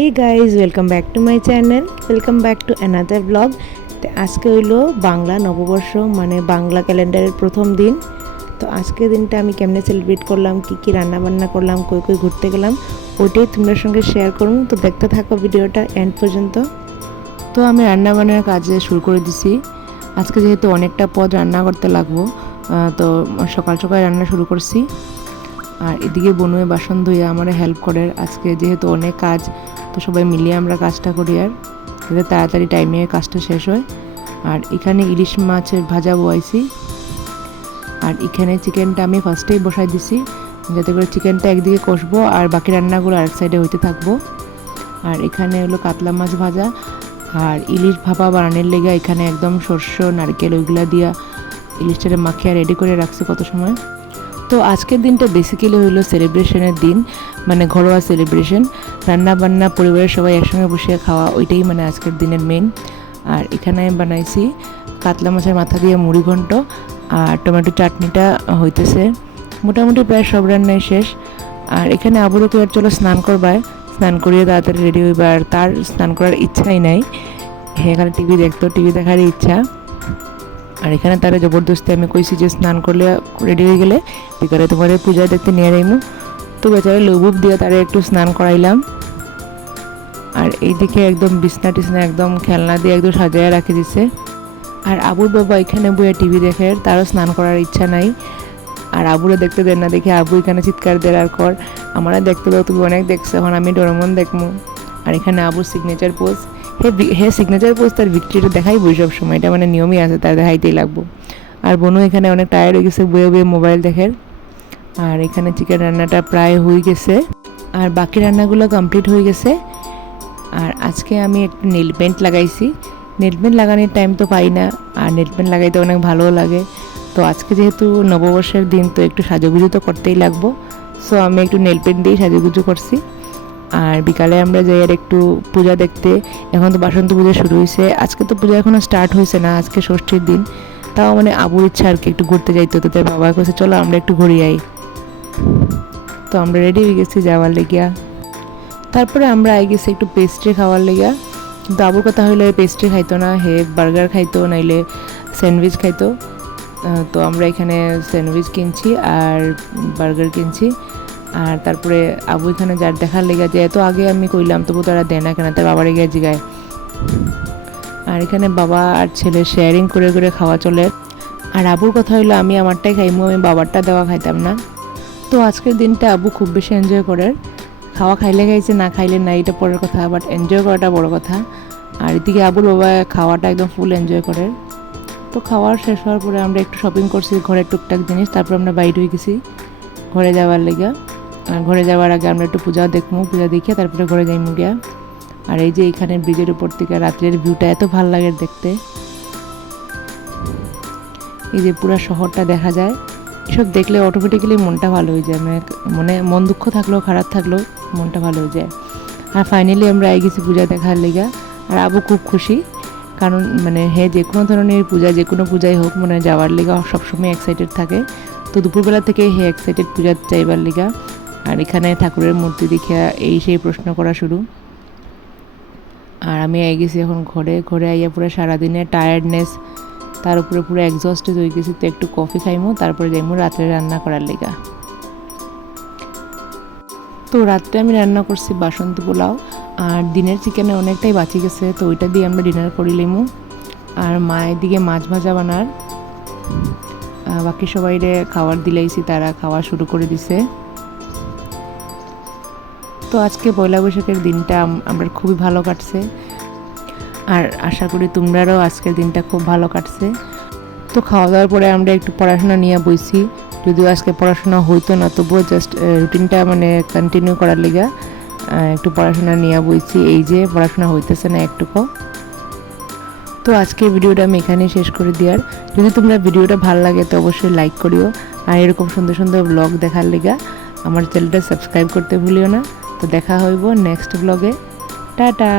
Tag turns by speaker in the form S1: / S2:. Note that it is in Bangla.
S1: Hey guys welcome back to my channel welcome back to another blog তো আজকে হইল বাংলা নববর্ষ মানে বাংলা ক্যালেন্ডারের প্রথম দিন। তো আজকে দিনটা আমি কেমনে সেলিব্রেট করলাম, কি কি রান্না বান্না করলাম, কই কই ঘুরতে গেলাম, ওইটাই তোমাদের সঙ্গে শেয়ার করুন তো দেখতে থাকো ভিডিওটা এন্ড পর্যন্ত। তো আমি রান্না বান্নার কাজে শুরু করে দিছি। আজকে যেহেতু অনেকটা পদ রান্না করতে লাগবো তো সকাল সকাল রান্না শুরু করছি। আর এদিকে বনুয়ে বাসন ধুয়ে আমার হেল্প করে। আজকে যেহেতু অনেক কাজ তো সবাই মিলিয়ে আমরা কাজটা করি আর। যাতে তাড়াতাড়ি টাইমে কাজটা শেষ হয়। আর এখানে ইলিশ মাছের ভাজা বয়াইছি আর এখানে চিকেনটা আমি ফার্স্টেই বসাই দিছি। যাতে করে চিকেনটা একদিকে কষবো আর বাকি রান্নাগুলো আরেক সাইডে হইতে থাকব। আর এখানে হলো কাতলা মাছ ভাজা। আর ইলিশ ভাপা বানানোর লেগে এখানে একদম শস্য নারকেল ওইগুলা দিয়া ইলিশটারে মাখিয়ে রেডি করে রাখছে কত সময়। তো আজকের দিনটা বেসিক্যালি হলো সেলিব্রেশনের দিন মানে ঘরোয়া সেলিব্রেশন রান্না বান্না পরিবারের সবাই একসঙ্গে বসে খাওয়া, ওইটাই মানে আজকের দিনের মেন আর এখানে আমি বানাইছি কাতলা মাছের মাথা দিয়ে মুড়ি ঘন্ট আর টমেটো চাটনিটা হইতেছে। মোটামুটি প্রায় সব রান্নাই শেষ। আর এখানে আবুরও আর চলো স্নান করবায় স্নান করিয়ে তাড়াতাড়ি রেডি হইবার তার স্নান করার ইচ্ছাই নাই। হ্যাঁ এখানে টিভি দেখতো টিভি দেখারই ইচ্ছা। আর এখানে তারা জবরদস্তি আমি কইছি যে স্নান করলে রেডি হয়ে গেলে বিকালে তোমাদের পূজা দেখতে নিয়ে যাইমু। তো বেচারা লবুব দিয়ে তারা একটু স্নান করাইলাম। আর এইদিকে একদম বিছনা টিছনা একদম খেলনা দিয়ে একদম সাজায় রাখে দিছে। আর আবুর বাবা এখানে বইয়ে টিভি দেখে, তারও স্নান করার ইচ্ছা নাই। আর আবুরে দেখতে দেন না, দেখে আবু এখানে চিৎকার দেওয়ার পর আমরা দেখতে দাও, তুমি অনেক দেখছ, এখন আমি ডরমন দেখমু। আর এখানে আবুর signature pose hey hey signature pose তার ভিক্টরিটা দেখাই বই সব সময় এটা মানে নিয়মই আছে তার দেখাইতেই লাগবো। আর বোনও এখানে অনেক টায়ার্ড হয়ে গেছে বয়ে বয়ে মোবাইল দেখে আর এখানে চিকেন রান্নাটা প্রায় হয়ে গেছে। আর বাকি রান্নাগুলো কমপ্লিট হয়ে গেছে। আর আজকে আমি একটু নেল পেন্ট লাগাইছি। নেল পেন্ট লাগানোর টাইম তো পাই না, আর নেল পেন্ট লাগাইতে অনেক ভালোও লাগে। তো আজকে যেহেতু নববর্ষের দিন, তো একটু সাজুগুজু তো করতেই লাগবো। সো আমি একটু নেল পেন্ট দিয়েই সাজুগুজু করছি। আর বিকালে আমরা যাই আর একটু পূজা দেখতে। এখন তো বাসন্তী পূজা শুরু হয়েছে আজকে তো পূজা এখনও স্টার্ট হয়েছে না, আজকে ষষ্ঠীর দিন। তাও মানে আবুর ইচ্ছা আর কি একটু ঘুরতে যাইতো তো তার বাবা কাছে চলো, আমরা একটু ঘুরে আই। তো আমরা রেডি হয়ে গেছি যাওয়ার লেগিয়া। তারপরে আমরা আই গেছি একটু পেস্ট্রি খাওয়ার লেগিয়া। কিন্তু আবুর কথা হইলে পেস্ট্রি খাইতো না, হে বার্গার খাইতো, নাইলে স্যান্ডউইচ খাইতো। তো আমরা এখানে স্যান্ডউইচ কিনছি আর বার্গার কিনছি। আর তারপরে আবু এখানে যার দেখার লেগে যে এত আগে আমি কইলাম, তবু তারা দেয় না কেন? তার বাবার গিয়ে জিগায়। আর এখানে বাবা আর ছেলে শেয়ারিং করে করে খাওয়া চলে। আর আবুর কথা হইল, আমি আমারটাই খাইমু, আমি বাবারটা দেওয়া খাইতাম না। তো আজকের দিনটা আবু খুব বেশি এনজয় করে। খাওয়া খাইলে খাইছে, না খাইলে না এটা পরের কথা বাট এনজয় করাটা বড় কথা। আর এদিকে আবুর বাবা খাওয়াটা একদম ফুল এনজয় করে। তো খাওয়ার শেষ হওয়ার পরে আমরা একটু শপিং করছি, ঘরের টুকটাক জিনিস, তারপর আমরা বাইরে হয়ে গেছি, ঘরে যাওয়ার লেগে। আর ঘরে যাওয়ার আগে আমরা একটু পূজা দেখব পূজা দেখে তারপরে ঘরে যাইমু গিয়া। আর এই যে এখানে ব্রিজের উপর থেকে রাত্রের ভিউটা এত ভালো লাগে দেখতে। এই যে পুরো শহরটা দেখা যায়, এসব দেখলে অটোমেটিক্যালি মনটা ভালো হয়ে যায় মানে মনে, মন দুঃখ থাকলেও, খারাপ থাকলেও মনটা ভালো হয়ে যায়। আর ফাইনালি আমরা এই গেছি পূজা দেখার লেগা, আর আবু খুব খুশি, কারণ মানে হে যে কোনো ধরনের পূজা, যে কোনো পূজাই হোক মানে যাওয়ার লেগা সবসময় এক্সাইটেড থাকে। তো দুপুরবেলা থেকে হে এক্সাইটেড পূজা চাইবার লেগা। আর এখানে ঠাকুরের মূর্তি দেখিয়া এই সেই প্রশ্ন করা শুরু। আর আমি আই গেছি এখন ঘরে। ঘরে আইয়া পুরো সারাদিনের টায়ার্ডনেস তার উপরে পুরো এক্সস্টেড হয়ে গেছি। তো একটু কফি খাইমু, তারপরে যাইমু রাত্রে রান্না করার লেগা। তো রাত্রে আমি রান্না করছি বাসন্তী পোলাও, আর দিনের চিকেনে অনেকটাই বাঁচি গেছে। তো ওইটা দিয়ে আমরা ডিনার করিলিমু আর মায়ের দিকে মাছ ভাজা বানার। বাকি সবাইরে খাবার দিলাইছি, তারা খাওয়া শুরু করে দিছে। তো আজকে পয়লা বৈশাখের দিনটা আমরা খুবই ভালো কাটছে। আর আশা করি তোমরারও আজকের দিনটা খুব ভালো কাটছে। তো খাওয়া দাওয়ার পরে আমরা একটু পড়াশোনা নিয়ে বইছি। যদিও আজকে পড়াশোনা হইতো না, তবুও জাস্ট রুটিনটা মানে কন্টিনিউ করার লিগা একটু পড়াশোনা নিয়ে বইছি। এই যে পড়াশোনা হইতেছে না একটুকু। তো আজকে ভিডিওটা আমি এখানেই শেষ করে দিয়ার যদি তোমরা ভিডিওটা ভালো লাগে, তো অবশ্যই লাইক করিও। আর এরকম সুন্দর সুন্দর ব্লগ দেখার লেগা, আমার চ্যানেলটা সাবস্ক্রাইব করতে ভুলিও না। তো দেখা হইব নেক্সট ব্লগে টাটা!